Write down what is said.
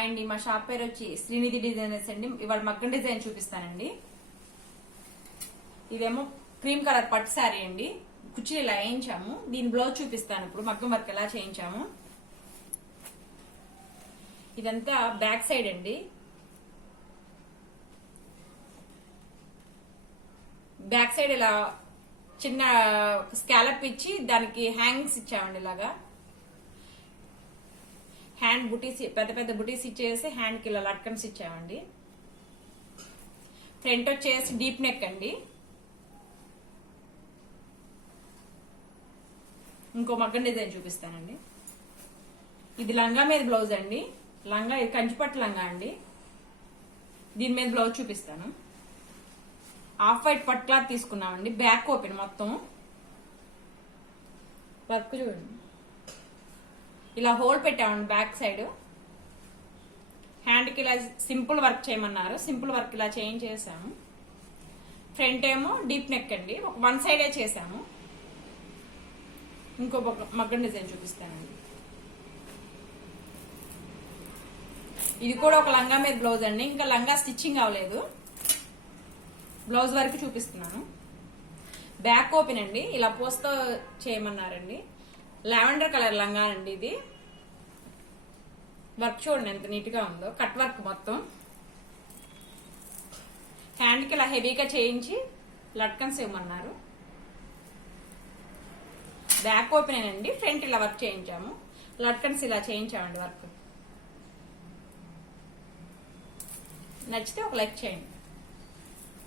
Hi అండి, మా shop పేరు వచ్చి శ్రీనిధి డిజైనర్స్ అండి. ఇవాళ మగ్గం డిజైన్ చూపిస్తానండి. ఇదేమో క్రీమ్ కలర్ పట్టు శారీ అండి. కుర్చీలు ఇలా వేయించాము. దీని బ్లౌజ్ చూపిస్తాను ఇప్పుడు, మగ్గం వర్క్ ఎలా చేయించాము. ఇదంతా బ్యాక్ సైడ్ అండి. బ్యాక్ సైడ్ ఇలా చిన్న స్కాలప్ ఇచ్చి దానికి హ్యాంగ్స్ ఇచ్చామండి. ఇలాగా హ్యాండ్ బుటీస్, పెద్ద పెద్ద బుటీస్ ఇచ్చేసి హ్యాండ్ కి ఇలా లట్కన్స్ ఇచ్చామండి. ఫ్రంట్ వచ్చేసి డీప్ నెక్ అండి. ఇంకో మగ్గం డిజైన్ చూపిస్తానండి. ఇది లంగా మీద బ్లౌజ్ అండి. లంగా ఇది కంచిపట్టు లంగా అండి. దీని మీద బ్లౌజ్ చూపిస్తాను. ఆఫ్ వైట్ పట్ క్లాత్ తీసుకున్నామండి. బ్యాక్ ఓపెన్ మొత్తం వర్క్ చూడండి. ఇలా హోల్ పెట్టామండి బ్యాక్ సైడ్. హ్యాండ్కి ఇలా సింపుల్ వర్క్ చేయమన్నారు. సింపుల్ వర్క్ ఇలా చేయించేసాము. ఫ్రంట్ ఏమో డీప్ నెక్ అండి. ఒక వన్ సైడే చేసాము. ఇంకో మగ్గం డిజైన్ చూపిస్తానండి. ఇది కూడా ఒక లంగా మీద బ్లౌజ్ అండి. ఇంకా లంగా స్టిచ్చింగ్ అవ్వలేదు. బ్లౌజ్ వరకు చూపిస్తున్నాను. బ్యాక్ ఓపెన్ అండి. ఇలా పోస్తో చేయమన్నారండి. లావెండర్ కలర్ లంగా అండి. ఇది వర్క్ చూడండి ఎంత నీట్ గా ఉందో. కట్ వర్క్ మొత్తం. హ్యాండ్ కి ఇలా హెవీగా చేయించి లట్కన్స్ ఇవ్వమన్నారు. బ్యాక్ ఓపెన్ అండి. ఫ్రంట్ ఇలా వర్క్ చేయించాము. లట్కన్స్ ఇలా చేయించామండి వర్క్. నచ్చితే ఒక లైక్ చేయండి.